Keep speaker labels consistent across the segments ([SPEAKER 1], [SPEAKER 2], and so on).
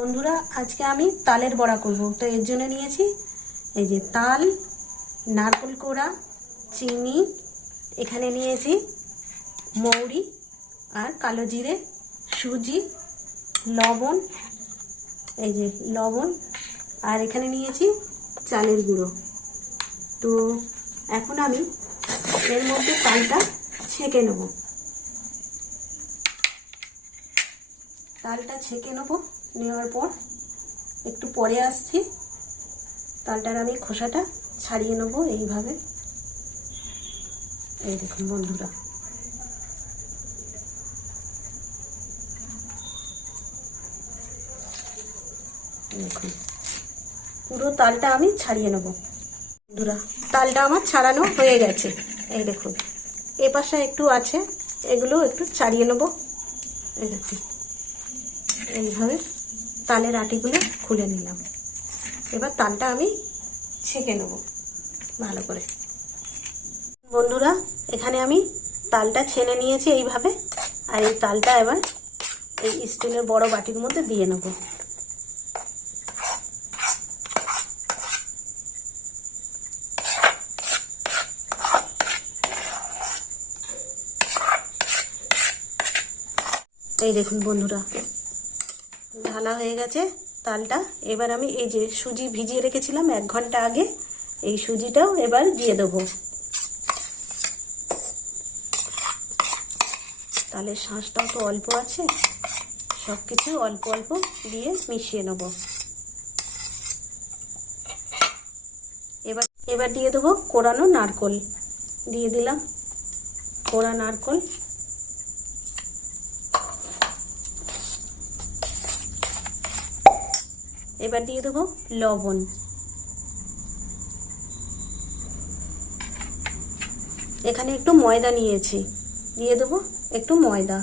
[SPEAKER 1] বন্ধুরা, আজকে আমি তালের বড়া করব। তো এর জন্য নিয়েছি এই যে তাল, নারকোল কোড়া, চিনি, এখানে নিয়েছি মৌরি আর কালো জিরে, সুজি, লবণ, এই যে লবণ, আর এখানে নিয়েছি চালের গুঁড়ো। তো এখন আমি এর মধ্যে তালটা ছেঁকে নেব। তালটা ছেঁকে নেব। নেওয়ার পর একটু পরে আসছি। তালটার আমি খোসাটা ছাড়িয়ে নেব এইভাবে। এই দেখুন বন্ধুরা। দেখুন। পুরো তালটা আমি ছাড়িয়ে নেব। বন্ধুরা, তালটা আমার ছাড়ানো হয়ে গেছে। এই দেখুন। এ পাশে একটু আছে, এগুলো একটু ছাড়িয়ে নেব। এই দেখুন। এইভাবে তালের আটিগুলো খুলে নিলাম। এবার তালটা আমি ছেঁকে নেব ভালো করে। বন্ধুরা, এখানে আমি তালটা ছেনে নিয়েছি এইভাবে, আর এই তালটা এবার এই স্টিলের বড় বাটির মধ্যে দিয়ে নেব। এই দেখুন বন্ধুরা ঢালা হয়ে গেছে তালটা। এবার আমি এই যে সুজি ভিজিয়ে রেখেছিলাম এক ঘণ্টা আগে, এই সুজিটাও এবার দিয়ে দেবো। তালের শাঁসটাও তো অল্প আছে সব কিছু অল্প অল্প দিয়ে মিশিয়ে নেব। এবার এবার দিয়ে দেবো কোরানো নারকোল। দিয়ে দিলাম কোড়া নারকোল। এবার দিয়ে দেবো লবণ। এখানে একটু ময়দা নিয়েছি। দিয়ে দেবো একটু ময়দা।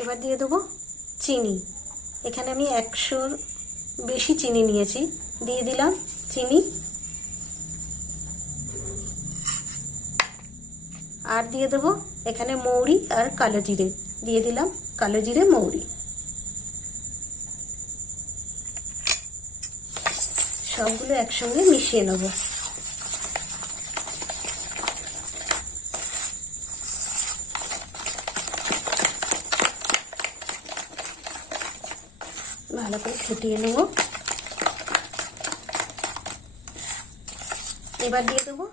[SPEAKER 1] এবার দিয়ে দেবো চিনি। এখানে আমি একশোর বেশি চিনি নিয়েছি। দিয়ে দিলাম চিনি। আর দিয়ে দেবো এখানে মৌরি আর কালো জিরে। দিয়ে দিলাম কালো জিরে, মৌরি। সবগুলো একসঙ্গে মিশিয়ে নেব। ভালো করে ফুটিয়ে নেব। এবার দিয়ে দেবো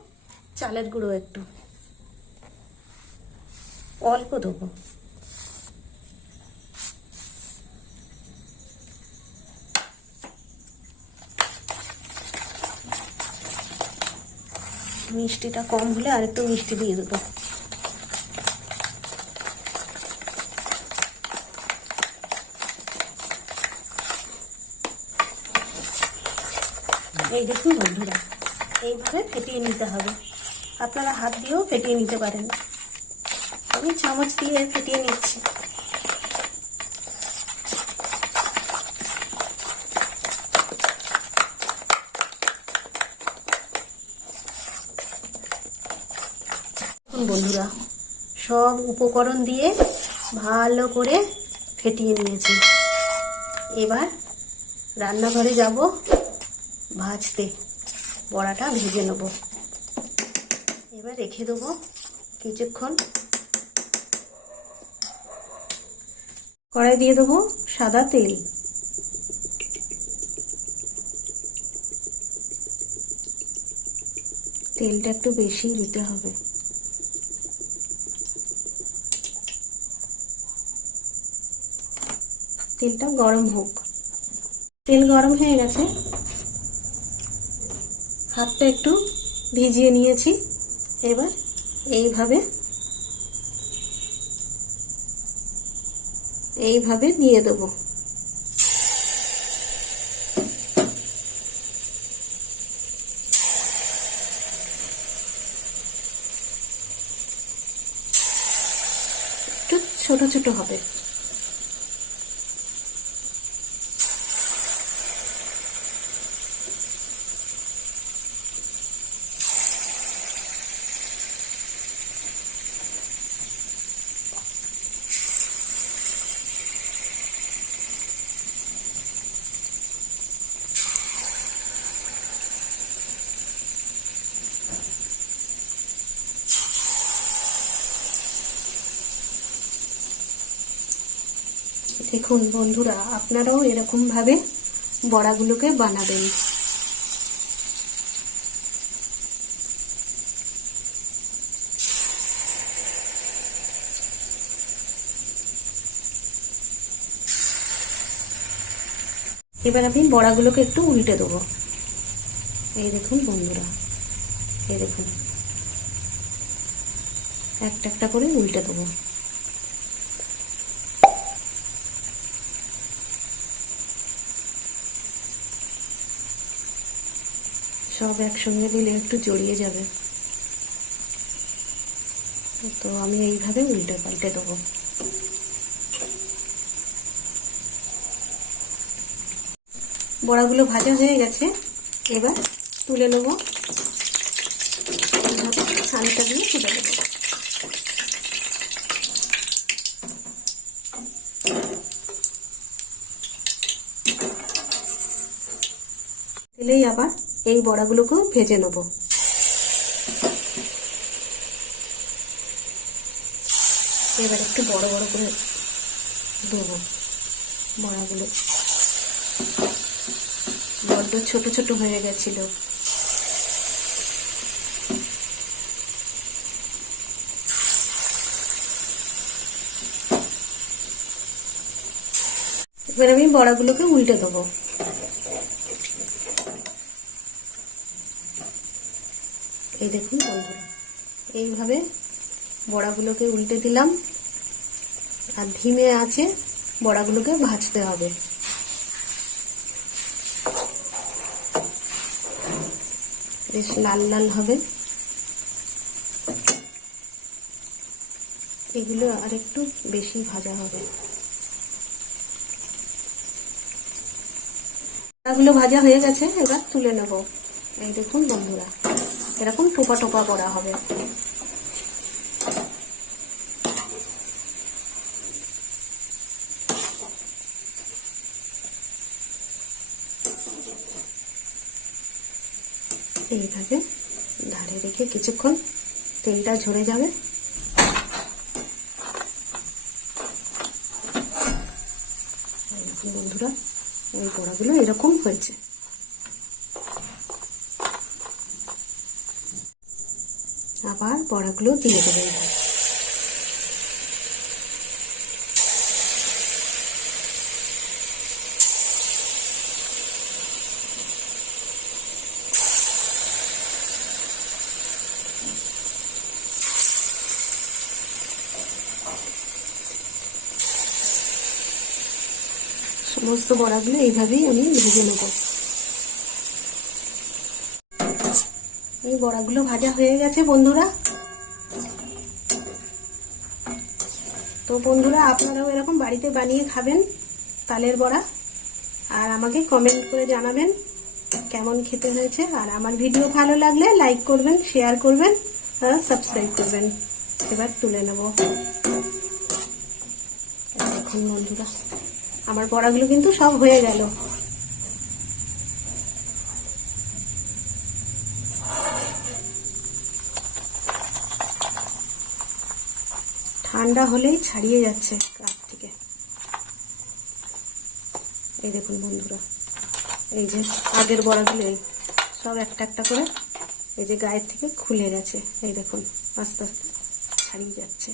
[SPEAKER 1] চালের গুঁড়ো একটু। অল্প দেবো। মিষ্টিটা কম হলে আর একটু মিষ্টি দিয়ে দেবো। এই দেখুন বন্ধুরা, এইভাবে ফেটিয়ে নিতে হবে। আপনারা হাত দিয়েও ফেটিয়ে নিতে পারেন। আমি চামচ দিয়ে ফেটিয়ে নিচ্ছি। বন্ধুরা, সব উপকরণ দিয়ে ভালো করে ফেটিয়ে নিয়েছি। এবার রান্নাঘরে যাব। ভাজতে। বড়াটা ভেজে নেব। এবার রেখে দেবো কিছুক্ষণ। কড়াই দিয়ে দেবো সাদা তেল। তেলটা একটু বেশি দিতে হবে। তেলটা গরম হোক। তেল গরম হয়ে গেছে। হাতটা একটু ভিজিয়ে নিয়েছি। এবার এইভাবে এইভাবে দিয়ে দেবো। একটু ছোট ছোট হবে। দেখুন বন্ধুরা, আপনারাও এরকমভাবে বড়াগুলোকে বানাবেন। এবার আমি বড়াগুলোকে একটু উল্টে দেবো। এই দেখুন বন্ধুরা, এই দেখুন। একটা একটা করে উল্টে দেবো। সব একসঙ্গে দিলে একটু জড়িয়ে যাবে। তো আমি এইভাবে উল্টে পাল্টে দেবো। বড়াগুলো ভাজা হয়ে গেছে। এবার তুলে নেব। ছানিটা দিয়ে তুলে আবার এই বড়াগুলোকেও ভেজে নেব। এবার একটু বড় বড় করে দেবো বড়াগুলো। বড্ড ছোট ছোট হয়ে গেছিল। এবার আমি বড়াগুলোকে উল্টে দেবো। এই দেখুন বন্ধুরা, এইভাবে বড়াগুলোকে উল্টে দিলাম। আর ধিমে আছে, বড়াগুলোকে ভাজতে হবে। বেশ লাল লাল হবে। এগুলো আর একটু বেশি ভাজা হবে। বড়াগুলো ভাজা হয়ে গেছে, এবার তুলে নেব। এই দেখুন বন্ধুরা। এরকম টোপা টোপা করা হবে। এইভাবে ধারে রেখে কিছুক্ষণ তেলটা ঝরে যাবে। বন্ধুরা, ওই বড়াগুলো এরকম হয়েছে। আবার বড়াগুলো দিয়ে দেবেন সমস্ত বড়াগুলো এইভাবেই আমি ভেজে নেব। এই বড়াগুলো ভাজা হয়ে গেছে, বন্ধুরা। তো বন্ধুরা, আপনারাও এরকম বাড়িতে বানিয়ে খাবেন তালের বড়া। আর আমাকে কমেন্ট করে জানাবেন কেমন খেতে হয়েছে। আর আমার ভিডিও ভালো লাগলে লাইক করবেন শেয়ার করবেন, আর সাবস্ক্রাইব করবেন। এবার তুলে নেব। দেখুন বন্ধুরা, আমার বড়াগুলো কিন্তু সব হয়ে গেল। ঠান্ডা হলেই ছাড়িয়ে যাচ্ছে কাপ থেকে এই দেখুন বন্ধুরা, এই যে আগের বড়াগুলো, এই সব একটা একটা করে এই যে গায়ের থেকে খুলে গেছে। এই দেখুন, আস্তে আস্তে ছাড়িয়ে যাচ্ছে।